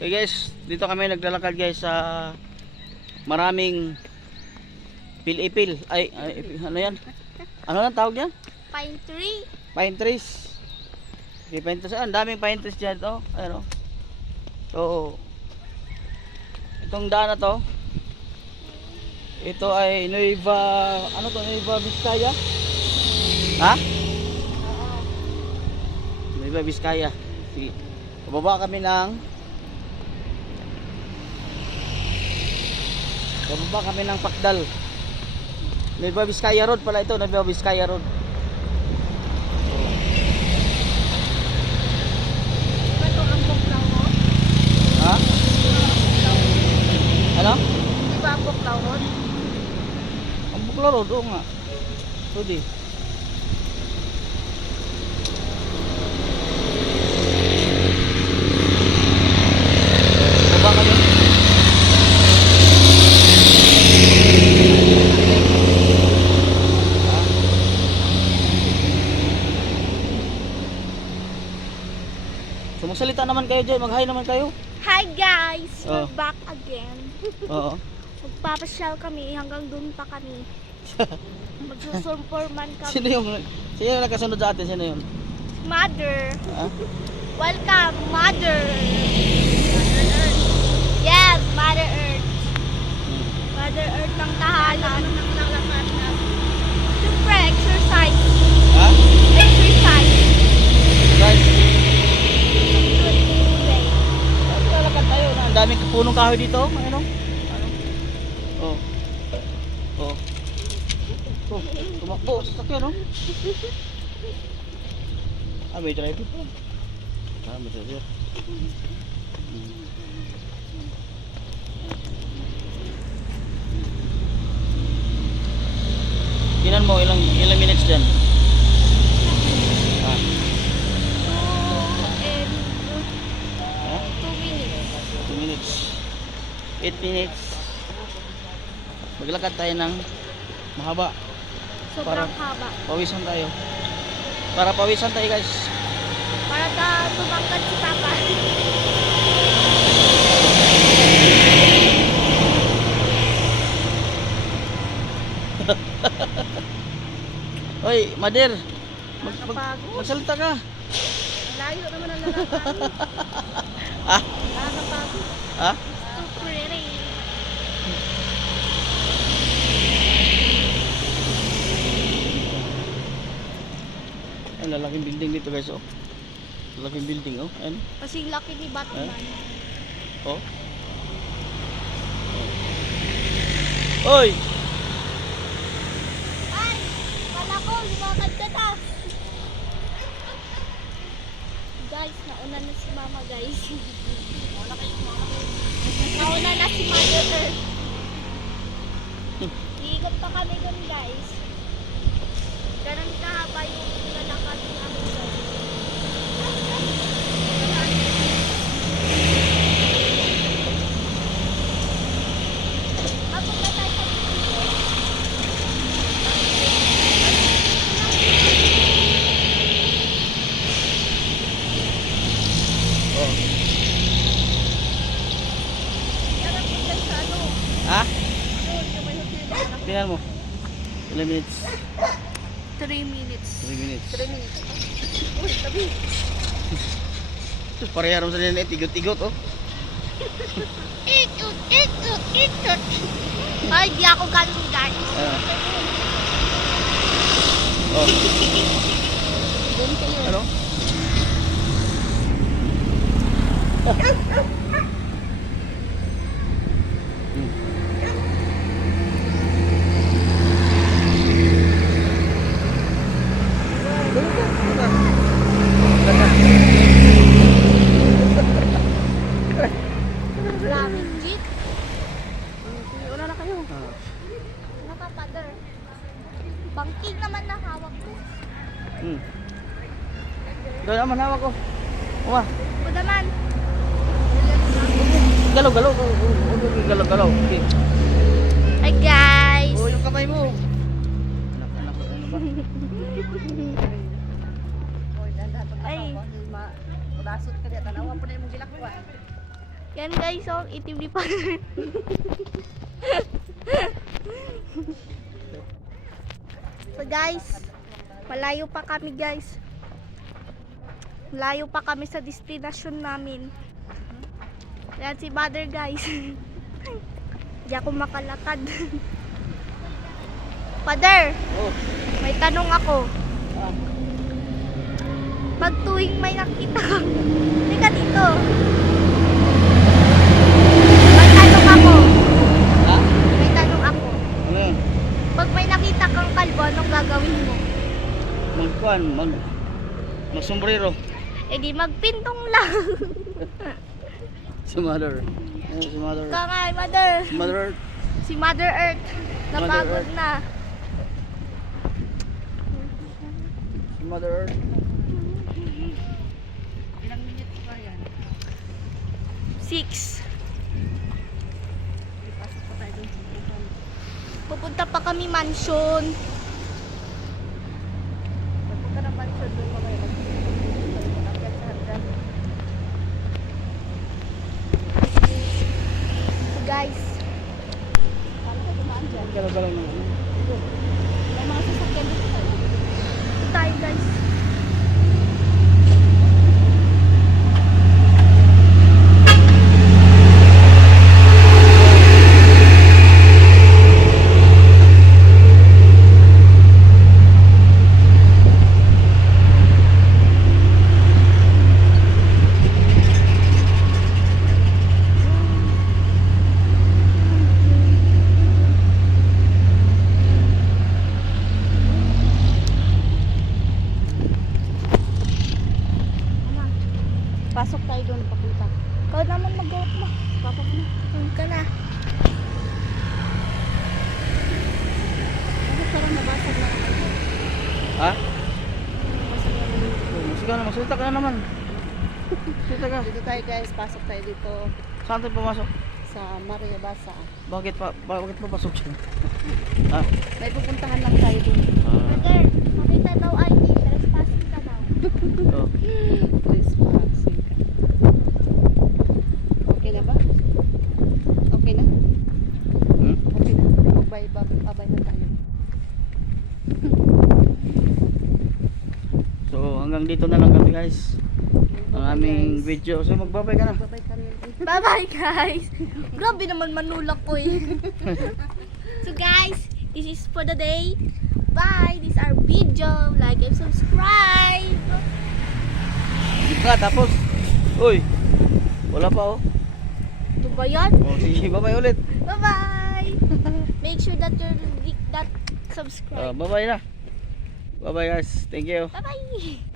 Okay guys, dito kami naglalakad guys sa maraming pil-ipil. Ano yan? Ano lang tawag yan? Pine tree. Pine trees. Okay, pine trees. Ang daming pine trees dyan ito. Ayun o. So, itong daan na to, ito ay Nueva, ano to? Nueva Vizcaya? Ha? Nueva Vizcaya. Sige. Pababa kami ng Pakdal. Nueva Vizcaya Road pala ito, Nueva Vizcaya Road. Ito ang buklaw mo. Ha? Ano? Di ba ang buklaw mo? Ang Bukla Road, oo nga. Rudy. Baba kami. Sumusalita naman kayo dyan, mag-hi naman kayo. Hi guys! Oh. We're back again. Oo. Magpapasyal kami hanggang dun pa kami. Magsusurforman kami. Sino yung nakasunod sa atin? Sino yun? Mother. Ha? Welcome, Mother. Mother Earth. Yes, Mother Earth. Mother Earth ng tahanan. Siyempre, exercise. Ha? Exercise. Guys, Today. lalakad tayo na. Ang daming punong kahoy dito. Ano? Oh. Oh. Oh, tumakbo. Sasakyan, no? May driver po. May driver. Tingnan mo ilang minutes dyan. Ah. 2 minutes. 2 minutes. 8 minutes. Maglakad tayo ng mahaba. Sobrang haba. Pawisan tayo. Para pawisan tayo guys. Para tumangkad si Papa. Hoy, Mader. Nakakapagod. Magsalita ka. Layo naman ang lalakad. Ah? Nakakapagod. Ha? So pretty. Ay, lalaking building dito guys, oh. Lalaking building, oh. Ayan. Kasi laki ni Batman. Oh. Hoy! Ay! Kala ko, lumakad ka ta. Guys, nauna na si Mama guys. Nauna na si Mother Earth. Iikot pa kami dun guys. Ganun kahaba yung lalakad namin guys. Mapunta tayo sa video. Oh. Tara punta sa ano. Ha? Doon, yung may hotel na anak. Tingnan mo. Ilang minutes? 3 minutes. 3 minutes. 3 minutes. Uy, tabi. Pareha rin sa nila, tigot-tigot, oh. Itot, itot, itot. Ay, di ako ganun guys. Oh. Doon kayo. Ano? Maraming jeep. Una na kayo. Ah. Ano ka, father? Bangking naman na hawak ko. Ikaw naman hawak ko. Uma. O naman. Galaw. Galaw. Okay. Hi guys. Oh, yung kamay mo. Anak ko, ano ba? Ay. Dasot ka diya tanawa pa na imong gilakwa. Yan guys, oh, itim ni Father. So guys, malayo pa kami guys. Malayo pa kami sa destination namin. Yan si Father guys. Hindi ako makalakad. Father, Oh. may tanong ako. Ah. Pag tuwing may nakita ka, teka dito. May tanong ako. Ha? May tanong ako. Ano yun? Pag may nakita kang kalbo, anong gagawin mo? Magsombrero. E di magpintong lang. Si Mother. Si Mother. Ka nga, Mother. Si Mother. Si Mother Earth. Napagod Earth. na. Si Mother Earth. Ilang minutes pa yan? 6. Ipasok pa tayo dun sa bukan. Pupunta pa kami mansion. Pagpunta ng mansion doon pa kayo. Akyat sa hagdan. So guys, Paano ka tumaan dyan? Galaw-galaw naman. May mga sasakyan dito tayo. ito tayo guys. Pasok tayo doon papunta. Ikaw naman mag-walk mo. Pasok na. Huwag ka na. Bakit parang nabasag na naman? Ha? Nabasag na naman. Sige na, magsalita ka na naman. Magsalita ka. Dito tayo guys. Pasok tayo dito Saan tayo pumasok? sa Maria Basa. Bakit papasok siya? Ha? May pupuntahan lang tayo doon. Brother, makita daw ID. Trespassing ka daw. Oh. Trespassing ka. Okay na ba? Okay na? Hmm? Okay na. Magbay na tayo. So hanggang dito na lang kami guys. Ang aming video. So magbabay ka na. Magbabay ka rin. Bye-bye guys. Grabe naman manulak ko eh. So guys, this is for the day. Bye. This is our video. Like and subscribe. Di ka tapos. Uy. Wala pa oh. Ito ba yan? Oh sige, bye-bye ulit. Bye-bye. Make sure that you click that subscribe. Bye-bye na. Bye-bye guys. Thank you. Bye-bye.